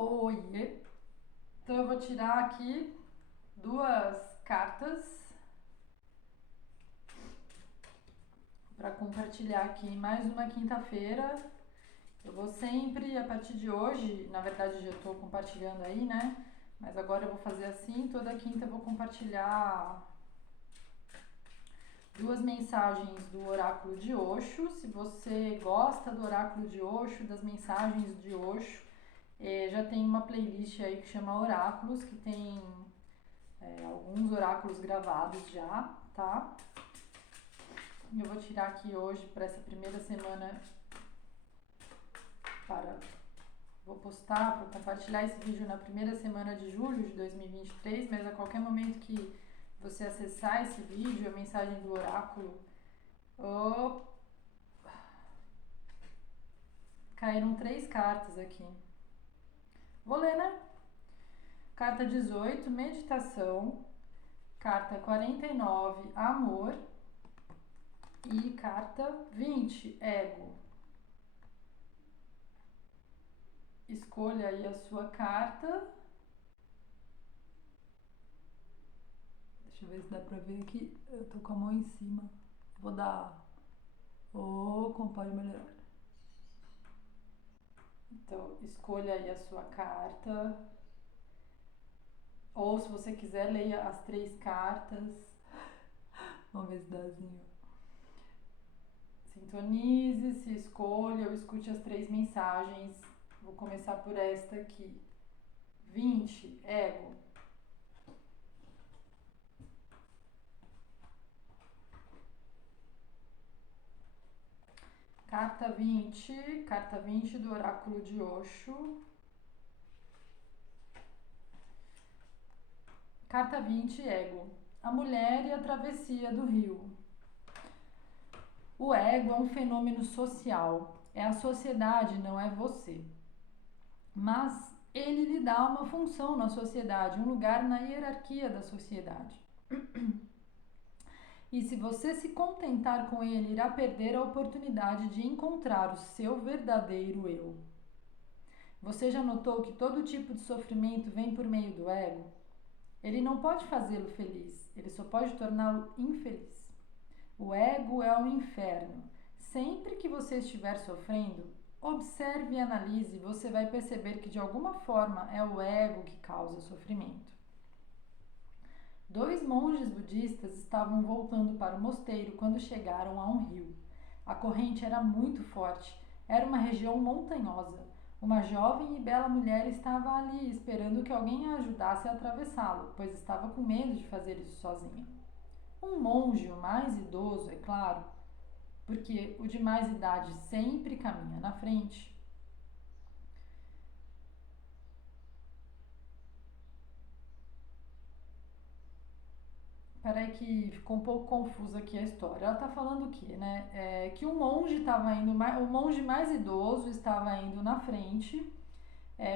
Oiê! Então eu vou tirar aqui duas cartas para compartilhar aqui em mais uma quinta-feira. Eu vou sempre, a partir de hoje, na verdade já estou compartilhando aí, né? Mas agora eu vou fazer assim, toda quinta eu vou compartilhar duas mensagens do oráculo de Osho. Se você gosta do oráculo de Osho, das mensagens de Osho, já tem uma playlist aí que chama Oráculos, que tem alguns oráculos gravados já, tá? Eu vou tirar aqui hoje para essa primeira semana para vou postar, vou compartilhar esse vídeo na primeira semana de julho de 2023, mas a qualquer momento que você acessar esse vídeo, a mensagem do oráculo, caíram 3 cartas aqui. Vou ler, né? Carta 18, meditação. Carta 49, amor. E carta 20, ego. Escolha aí a sua carta. Deixa eu ver se dá pra ver aqui. Eu tô com a mão em cima. Vou dar. Como pode melhorar? Então, escolha aí a sua carta. Ou se você quiser, leia as 3 cartas. Vamos ver se dá assim. Sintonize-se, escolha ou escute as 3 mensagens. Vou começar por esta aqui. 20, ego. Carta 20 do oráculo de Osho. Carta 20, ego. A mulher e a travessia do rio. O ego é um fenômeno social. É a sociedade, não é você. Mas ele lhe dá uma função na sociedade, um lugar na hierarquia da sociedade. E se você se contentar com ele, irá perder a oportunidade de encontrar o seu verdadeiro eu. Você já notou que todo tipo de sofrimento vem por meio do ego? Ele não pode fazê-lo feliz, ele só pode torná-lo infeliz. O ego é o inferno. Sempre que você estiver sofrendo, observe e analise e você vai perceber que de alguma forma é o ego que causa sofrimento. 2 monges budistas estavam voltando para o mosteiro quando chegaram a um rio. A corrente era muito forte, era uma região montanhosa. Uma jovem e bela mulher estava ali esperando que alguém a ajudasse a atravessá-lo, pois estava com medo de fazer isso sozinha. Um monge, o mais idoso, é claro, porque o de mais idade sempre caminha na frente. Peraí que ficou um pouco confusa aqui a história. Ela tá falando o quê, né? Que o monge estava indo, o monge mais idoso estava indo na frente,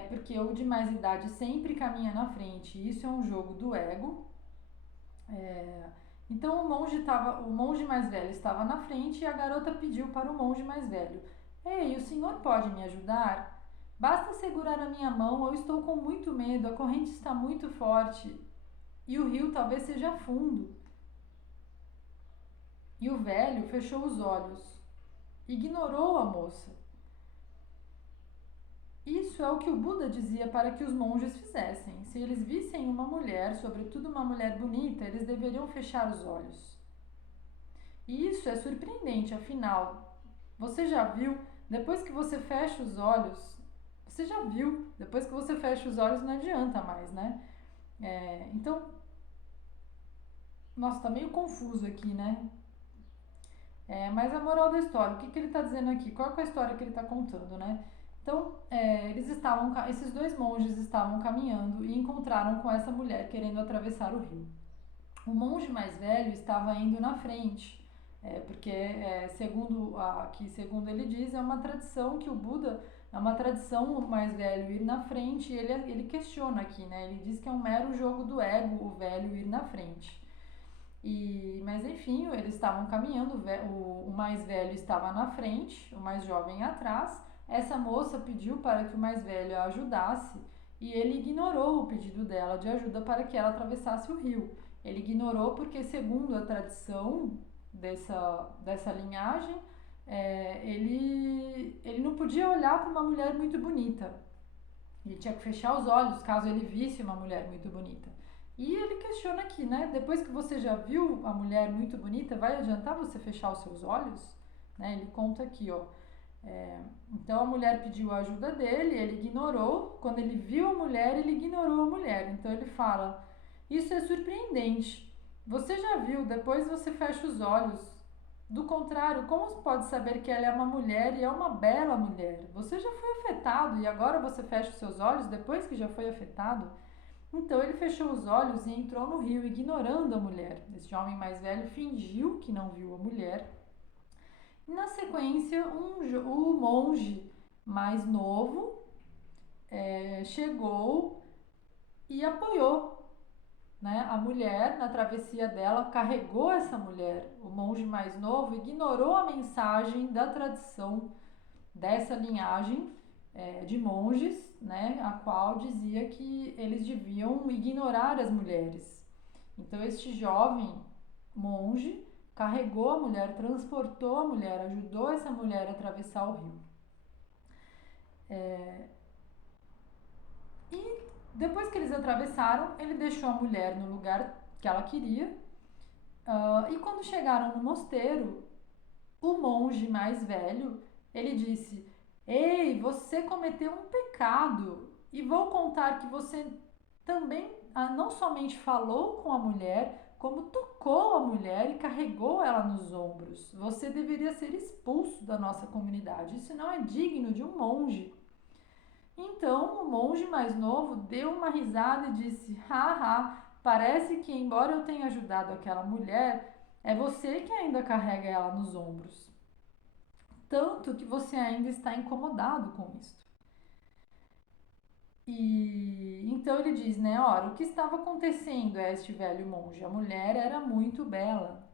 porque o de mais idade sempre caminha na frente. Isso é um jogo do ego. Então o monge mais velho estava na frente e a garota pediu para o monge mais velho: Ei, o senhor pode me ajudar? Basta segurar a minha mão, eu estou com muito medo, a corrente está muito forte e o rio talvez seja fundo. E o velho fechou os olhos, ignorou a moça. Isso é o que o Buda dizia para que os monges fizessem. Se eles vissem uma mulher, sobretudo uma mulher bonita, eles deveriam fechar os olhos. E isso é surpreendente, afinal. Você já viu, depois que você fecha os olhos, você já viu, depois que você fecha os olhos não adianta mais, né? Então, nossa, tá meio confuso aqui, né? Mas a moral da história, o que ele está dizendo aqui? Qual é a história que ele está contando, né? Então, esses 2 monges estavam caminhando e encontraram com essa mulher querendo atravessar o rio. O monge mais velho estava indo na frente, porque segundo ele diz, é uma tradição que o Buda, é uma tradição o mais velho ir na frente, e ele questiona aqui, né? Ele diz que é um mero jogo do ego o velho ir na frente. Mas enfim, eles estavam caminhando, o mais velho estava na frente, o mais jovem atrás. essa moça pediu para que o mais velho a ajudasse e ele ignorou o pedido dela de ajuda para que ela atravessasse o rio. Ele ignorou porque, segundo a tradição dessa linhagem, ele não podia olhar para uma mulher muito bonita. Ele tinha que fechar os olhos caso ele visse uma mulher muito bonita. E ele questiona aqui, né? Depois que você já viu a mulher muito bonita, vai adiantar você fechar os seus olhos? Né? Ele conta aqui, ó. Então a mulher pediu a ajuda dele, ele ignorou. Quando ele viu a mulher, ele ignorou a mulher. Então ele fala: isso é surpreendente. Você já viu, depois você fecha os olhos. Do contrário, como se pode saber que ela é uma mulher e é uma bela mulher? Você já foi afetado e agora você fecha os seus olhos depois que já foi afetado? Então ele fechou os olhos e entrou no rio, ignorando a mulher. Este homem mais velho fingiu que não viu a mulher. Na sequência, o monge mais novo chegou e apoiou, né, a mulher na travessia dela, carregou essa mulher. O monge mais novo ignorou a mensagem da tradição dessa linhagem de monges, né, a qual dizia que eles deviam ignorar as mulheres. Então este jovem monge carregou a mulher, transportou a mulher, ajudou essa mulher a atravessar o rio. E depois que eles atravessaram, ele deixou a mulher no lugar que ela queria. E quando chegaram no mosteiro, o monge mais velho, ele disse: Ei, você cometeu um pecado e vou contar que você também não somente falou com a mulher, como tocou a mulher e carregou ela nos ombros. Você deveria ser expulso da nossa comunidade. Isso não é digno de um monge. Então o monge mais novo deu uma risada e disse: Haha, parece que, embora eu tenha ajudado aquela mulher, é você que ainda carrega ela nos ombros. Tanto que você ainda está incomodado com isso. E então ele diz, né? Ora, o que estava acontecendo a este velho monge? A mulher era muito bela.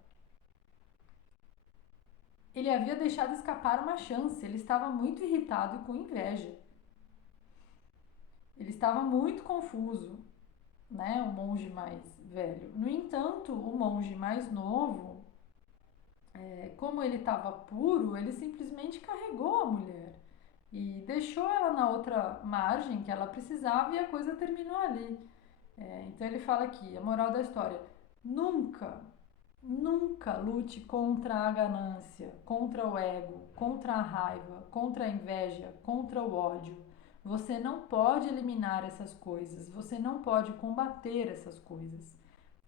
Ele havia deixado escapar uma chance, ele estava muito irritado e com inveja. Ele estava muito confuso, né? O monge mais velho. No entanto, o monge mais novo, como ele estava puro, ele simplesmente carregou a mulher e deixou ela na outra margem que ela precisava e a coisa terminou ali. Então ele fala aqui, a moral da história: nunca, nunca lute contra a ganância, contra o ego, contra a raiva, contra a inveja, contra o ódio. Você não pode eliminar essas coisas, você não pode combater essas coisas.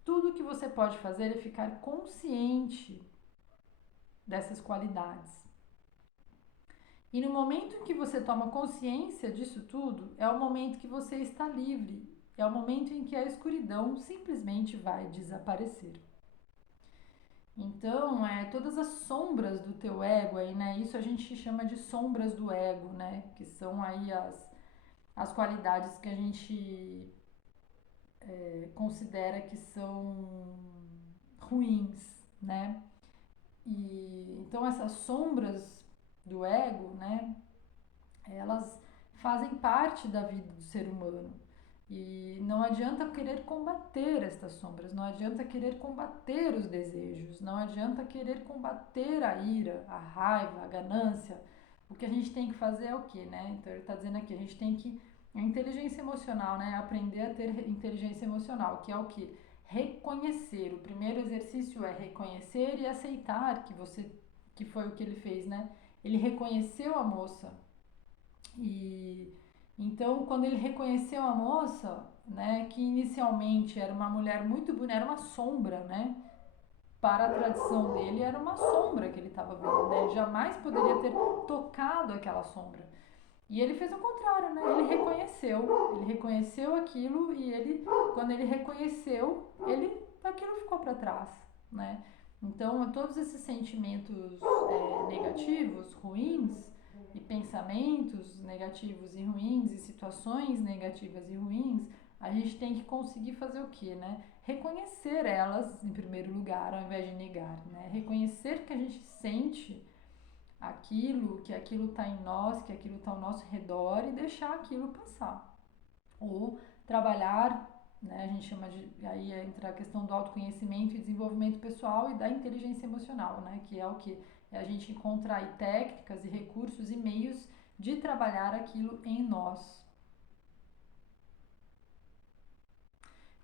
Tudo que você pode fazer é ficar consciente dessas qualidades. E no momento em que você toma consciência disso tudo, é o momento que você está livre, é o momento em que a escuridão simplesmente vai desaparecer. Então, todas as sombras do teu ego aí, né? Isso a gente chama de sombras do ego, né? Que são aí as qualidades que a gente considera que são ruins, né? E então essas sombras do ego, né? Elas fazem parte da vida do ser humano. E não adianta querer combater estas sombras, não adianta querer combater os desejos, não adianta querer combater a ira, a raiva, a ganância. O que a gente tem que fazer é o quê, né? Então ele está dizendo aqui, a gente tem que a inteligência emocional, né? Aprender a ter inteligência emocional, que é o que? Reconhecer. O primeiro exercício é reconhecer e aceitar que foi o que ele fez, né? Ele reconheceu a moça e então, quando ele reconheceu a moça, né, que inicialmente era uma mulher muito bonita, era uma sombra, né? Para a tradição dele, era uma sombra que ele estava vendo, né? Ele jamais poderia ter tocado aquela sombra. E ele fez o contrário, né? Ele reconheceu aquilo e quando ele reconheceu, aquilo ficou para trás, né? Então, todos esses sentimentos negativos, ruins, e pensamentos negativos e ruins, e situações negativas e ruins, a gente tem que conseguir fazer o quê, né? Reconhecer elas em primeiro lugar, ao invés de negar, né? Reconhecer que a gente sente aquilo, que aquilo está em nós, que aquilo está ao nosso redor e deixar aquilo passar. Ou trabalhar, né, a gente chama de, aí entra a questão do autoconhecimento e desenvolvimento pessoal e da inteligência emocional, né, que é o que? É a gente encontrar aí técnicas e recursos e meios de trabalhar aquilo em nós.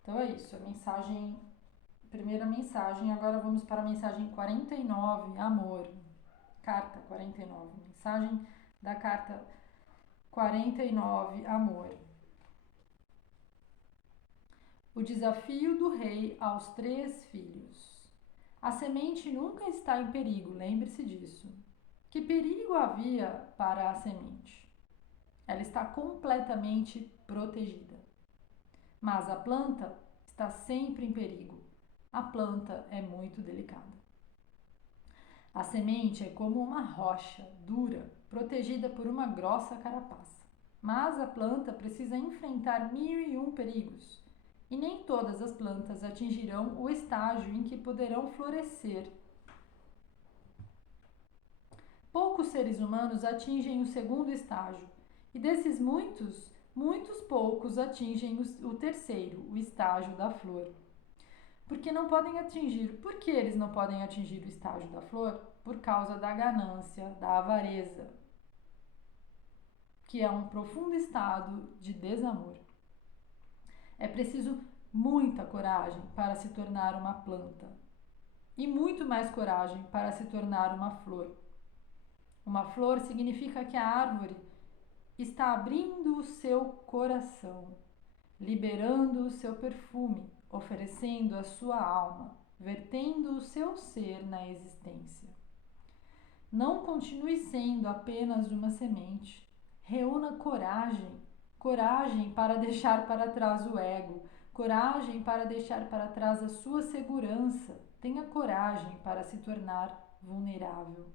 Então é isso, a mensagem, primeira mensagem, agora vamos para a mensagem 49, amor. Carta 49, mensagem da carta 49, amor. O desafio do rei aos 3 filhos. A semente nunca está em perigo, lembre-se disso. Que perigo havia para a semente? Ela está completamente protegida. Mas a planta está sempre em perigo. A planta é muito delicada. A semente é como uma rocha dura, protegida por uma grossa carapaça. Mas a planta precisa enfrentar 1001 perigos. E nem todas as plantas atingirão o estágio em que poderão florescer. Poucos seres humanos atingem o segundo estágio, e desses muitos, muitos poucos atingem o terceiro, o estágio da flor. Por que eles não podem atingir o estágio da flor? Por causa da ganância, da avareza, que é um profundo estado de desamor. É preciso muita coragem para se tornar uma planta e muito mais coragem para se tornar uma flor. Uma flor significa que a árvore está abrindo o seu coração, liberando o seu perfume, oferecendo a sua alma, vertendo o seu ser na existência. Não continue sendo apenas uma semente. Reúna coragem, coragem para deixar para trás o ego, coragem para deixar para trás a sua segurança. Tenha coragem para se tornar vulnerável.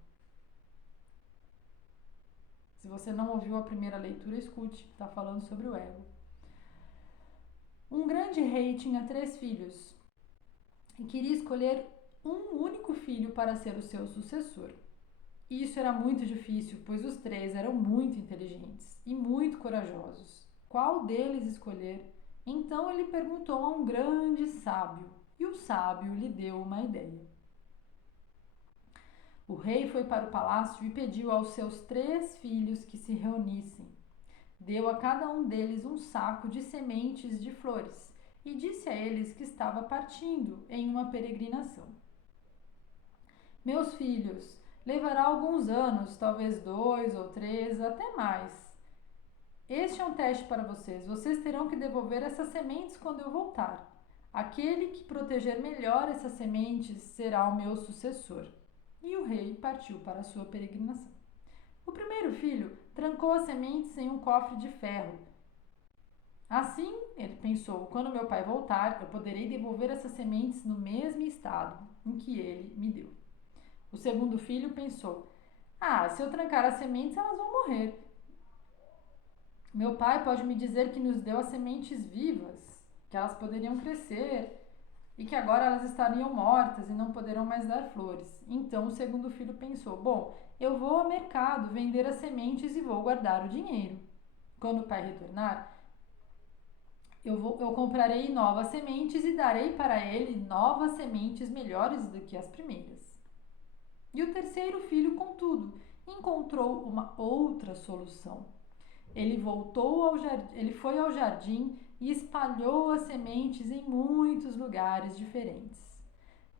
Se você não ouviu a primeira leitura, escute, está falando sobre o ego. Um grande rei tinha 3 filhos e queria escolher um único filho para ser o seu sucessor. E isso era muito difícil, pois os 3 eram muito inteligentes e muito corajosos. Qual deles escolher? Então ele perguntou a um grande sábio, e o sábio lhe deu uma ideia. O rei foi para o palácio e pediu aos seus 3 filhos que se reunissem. Deu a cada um deles um saco de sementes de flores e disse a eles que estava partindo em uma peregrinação. Meus filhos, levará alguns anos, talvez 2 ou 3, até mais. Este é um teste para vocês. Vocês terão que devolver essas sementes quando eu voltar. Aquele que proteger melhor essas sementes será o meu sucessor. E o rei partiu para a sua peregrinação. O primeiro filho trancou as sementes em um cofre de ferro. Assim, ele pensou, quando meu pai voltar, eu poderei devolver essas sementes no mesmo estado em que ele me deu. O segundo filho pensou, se eu trancar as sementes, elas vão morrer. Meu pai pode me dizer que nos deu as sementes vivas, que elas poderiam crescer e que agora elas estariam mortas e não poderão mais dar flores. Então o segundo filho pensou, bom, eu vou ao mercado vender as sementes e vou guardar o dinheiro. Quando o pai retornar, eu comprarei novas sementes e darei para ele novas sementes melhores do que as primeiras. E o terceiro filho, contudo, encontrou uma outra solução. Ele foi ao jardim e espalhou as sementes em muitos lugares diferentes.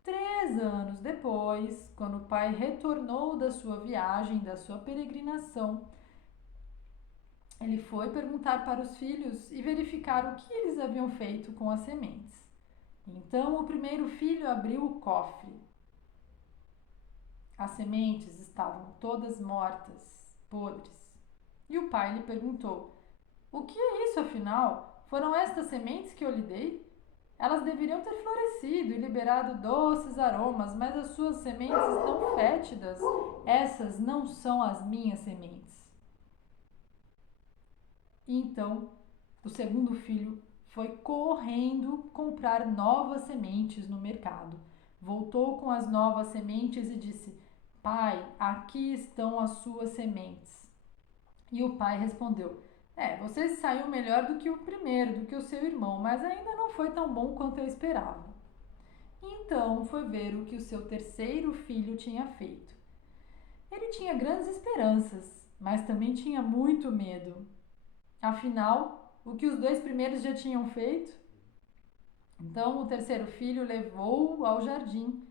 3 anos depois, quando o pai retornou da sua viagem, da sua peregrinação, ele foi perguntar para os filhos e verificar o que eles haviam feito com as sementes. Então o primeiro filho abriu o cofre. As sementes estavam todas mortas, podres. E o pai lhe perguntou, o que é isso afinal? Foram estas sementes que eu lhe dei? Elas deveriam ter florescido e liberado doces aromas, mas as suas sementes estão fétidas. Essas não são as minhas sementes. E então, o segundo filho foi correndo comprar novas sementes no mercado. Voltou com as novas sementes e disse, Pai, aqui estão as suas sementes. E o pai respondeu: você saiu melhor do que o primeiro, do que o seu irmão, mas ainda não foi tão bom quanto eu esperava. Então foi ver o que o seu terceiro filho tinha feito. Ele tinha grandes esperanças, mas também tinha muito medo. Afinal, o que os dois primeiros já tinham feito? Então o terceiro filho levou-o ao jardim,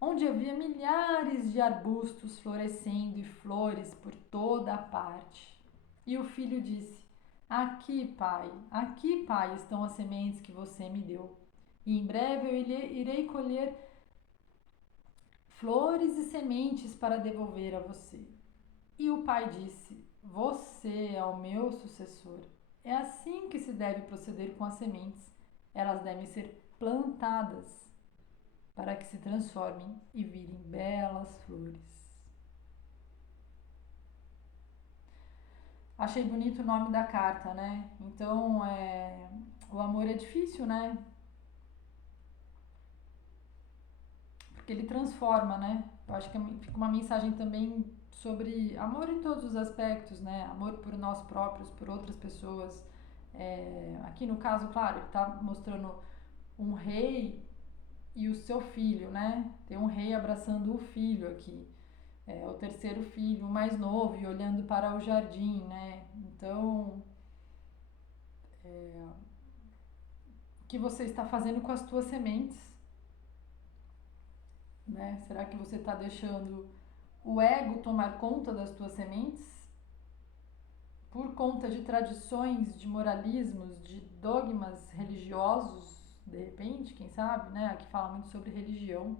onde havia milhares de arbustos florescendo e flores por toda a parte. E o filho disse: aqui, pai, estão as sementes que você me deu. E em breve eu irei colher flores e sementes para devolver a você. E o pai disse: você é o meu sucessor. É assim que se deve proceder com as sementes. Elas devem ser plantadas para que se transformem e virem belas flores. Achei bonito o nome da carta, né? Então, o amor é difícil, né? Porque ele transforma, né? Eu acho que fica uma mensagem também sobre amor em todos os aspectos, né? Amor por nós próprios, por outras pessoas. Aqui no caso, claro, ele está mostrando um rei e o seu filho, né? Tem um rei abraçando o filho aqui. É o terceiro filho, o mais novo, e olhando para o jardim, né? Então, o que você está fazendo com as tuas sementes, né? Será que você está deixando o ego tomar conta das tuas sementes? Por conta de tradições, de moralismos, de dogmas religiosos, de repente, quem sabe, né? Aqui fala muito sobre religião.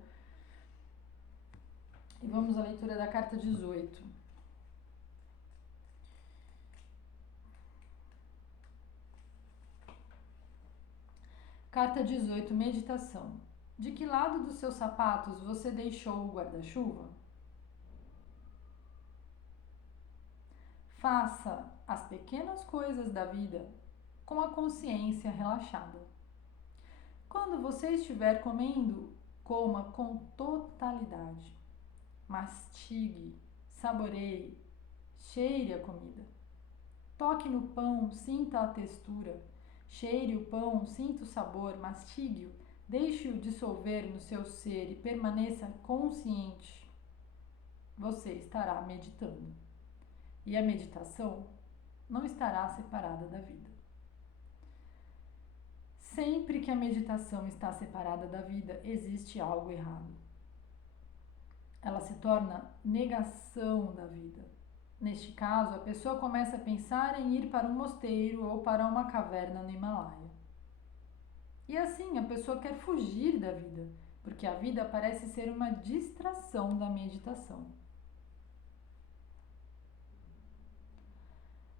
E vamos à leitura da carta 18. Carta 18, meditação. De que lado dos seus sapatos você deixou o guarda-chuva? Faça as pequenas coisas da vida com a consciência relaxada. Quando você estiver comendo, coma com totalidade. Mastigue, saboreie, cheire a comida. Toque no pão, sinta a textura. Cheire o pão, sinta o sabor, mastigue-o, deixe-o dissolver no seu ser e permaneça consciente. Você estará meditando. E a meditação não estará separada da vida. Sempre que a meditação está separada da vida, existe algo errado. Ela se torna negação da vida. Neste caso, a pessoa começa a pensar em ir para um mosteiro ou para uma caverna no Himalaia. E assim, a pessoa quer fugir da vida, porque a vida parece ser uma distração da meditação.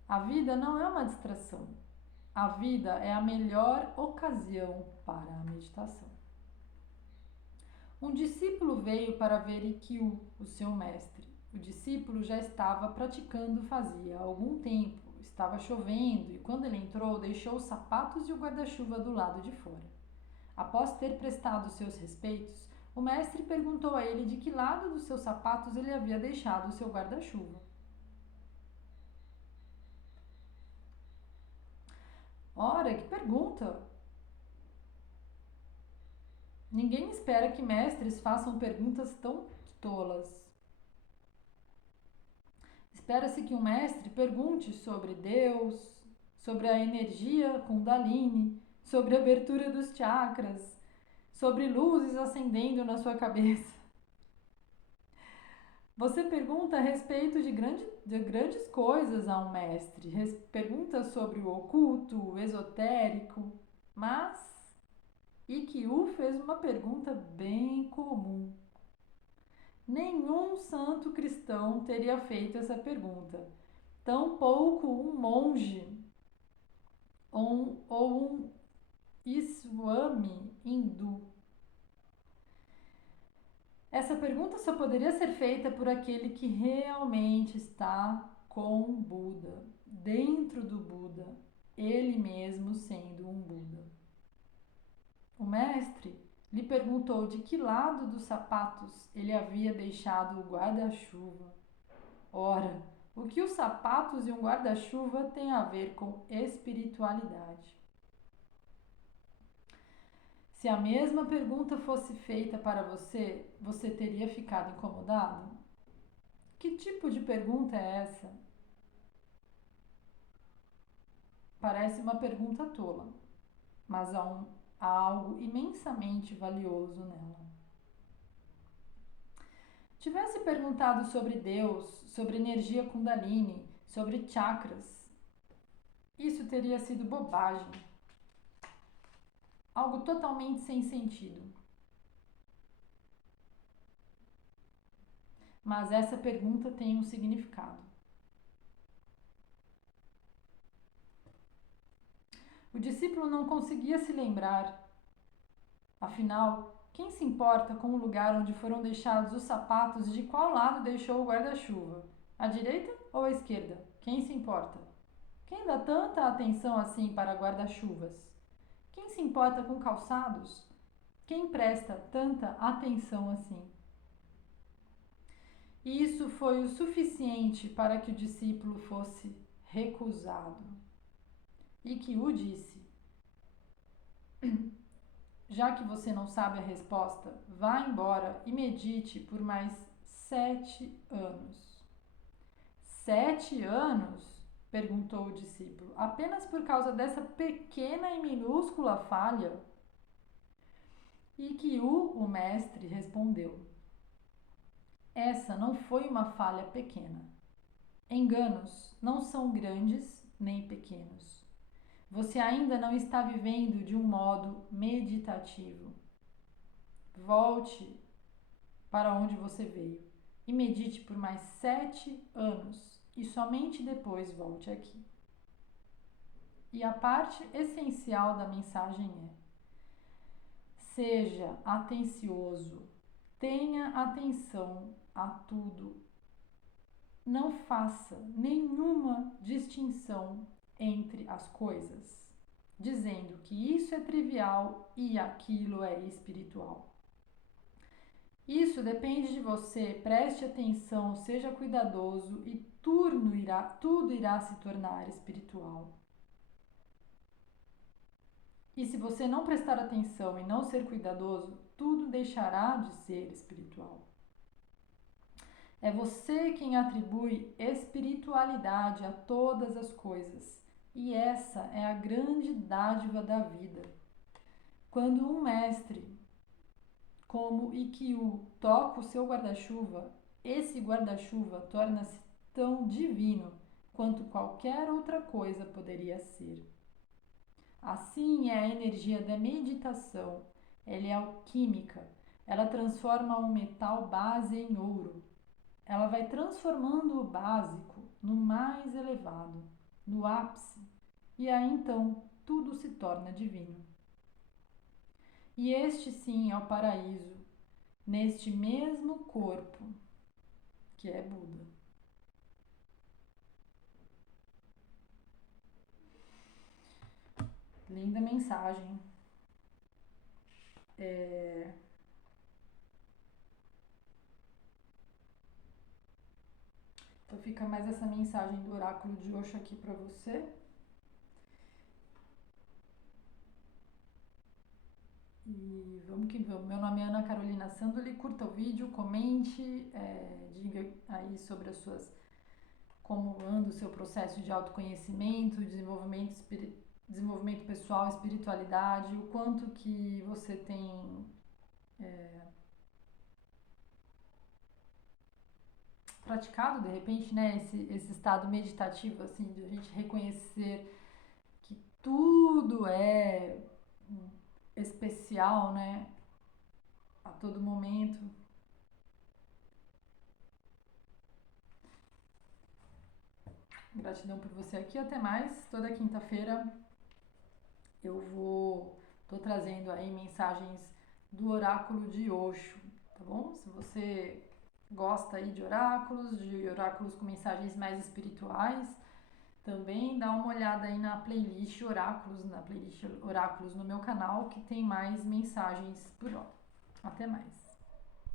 A vida não é uma distração. A vida é a melhor ocasião para a meditação. Um discípulo veio para ver Ikkyu, o seu mestre. O discípulo já estava praticando fazia algum tempo. Estava chovendo e quando ele entrou, deixou os sapatos e o guarda-chuva do lado de fora. Após ter prestado seus respeitos, o mestre perguntou a ele de que lado dos seus sapatos ele havia deixado o seu guarda-chuva. Ora, que pergunta! Ninguém espera que mestres façam perguntas tão tolas. Espera-se que um mestre pergunte sobre Deus, sobre a energia Kundalini, sobre a abertura dos chakras, sobre luzes acendendo na sua cabeça. Você pergunta a respeito de grandes coisas a um mestre, pergunta sobre o oculto, o esotérico, mas Ikkyu fez uma pergunta bem comum. Nenhum santo cristão teria feito essa pergunta. Tampouco um monge ou um Swami hindu. Essa pergunta só poderia ser feita por aquele que realmente está com o Buda, dentro do Buda, ele mesmo sendo um Buda. O mestre lhe perguntou de que lado dos sapatos ele havia deixado o guarda-chuva. Ora, o que os sapatos e um guarda-chuva têm a ver com espiritualidade? Se a mesma pergunta fosse feita para você, você teria ficado incomodado? Que tipo de pergunta é essa? Parece uma pergunta tola, mas há algo imensamente valioso nela. Tivesse perguntado sobre Deus, sobre energia Kundalini, sobre chakras, isso teria sido bobagem. Algo totalmente sem sentido. Mas essa pergunta tem um significado. O discípulo não conseguia se lembrar. Afinal, quem se importa com o lugar onde foram deixados os sapatos e de qual lado deixou o guarda-chuva? À direita ou à esquerda? Quem se importa? Quem dá tanta atenção assim para guarda-chuvas? Quem se importa com calçados? Quem presta tanta atenção assim? Isso foi o suficiente para que o discípulo fosse recusado. E que o disse: já que você não sabe a resposta, vá embora e medite por mais 7 anos. 7 anos? Perguntou o discípulo. Apenas por causa dessa pequena e minúscula falha? E que o mestre respondeu: essa não foi uma falha pequena. Enganos não são grandes nem pequenos. Você ainda não está vivendo de um modo meditativo. Volte para onde você veio e medite por mais 7 anos e somente depois volte aqui. E a parte essencial da mensagem é: seja atencioso, tenha atenção a tudo. Não faça nenhuma distinção entre as coisas, dizendo que isso é trivial e aquilo é espiritual. Isso depende de você, preste atenção, seja cuidadoso e tudo irá se tornar espiritual. E se você não prestar atenção e não ser cuidadoso, tudo deixará de ser espiritual. É você quem atribui espiritualidade a todas as coisas. E essa é a grande dádiva da vida. Quando um mestre, como Ikkyu, toca o seu guarda-chuva, esse guarda-chuva torna-se tão divino quanto qualquer outra coisa poderia ser. Assim é a energia da meditação. Ela é alquímica. Ela transforma um metal base em ouro. Ela vai transformando o básico no mais elevado, no ápice, e aí então tudo se torna divino. E este sim é o paraíso, neste mesmo corpo que é Buda. Linda mensagem. Então fica mais essa mensagem do oráculo de Osho aqui para você. E vamos que vamos. Meu nome é Ana Carolina Sandoli. Curta o vídeo, comente, diga aí sobre as suas, como anda o seu processo de autoconhecimento, desenvolvimento pessoal, espiritualidade, o quanto que você tem praticado de repente, né, esse estado meditativo, assim, de a gente reconhecer que tudo é especial, né, a todo momento. Gratidão por você aqui, até mais. Toda quinta-feira tô trazendo aí mensagens do oráculo de Osho, tá bom? Se você gosta aí de oráculos com mensagens mais espirituais, Também dá uma olhada aí na playlist Oráculos no meu canal, que tem mais mensagens por hora. Até mais.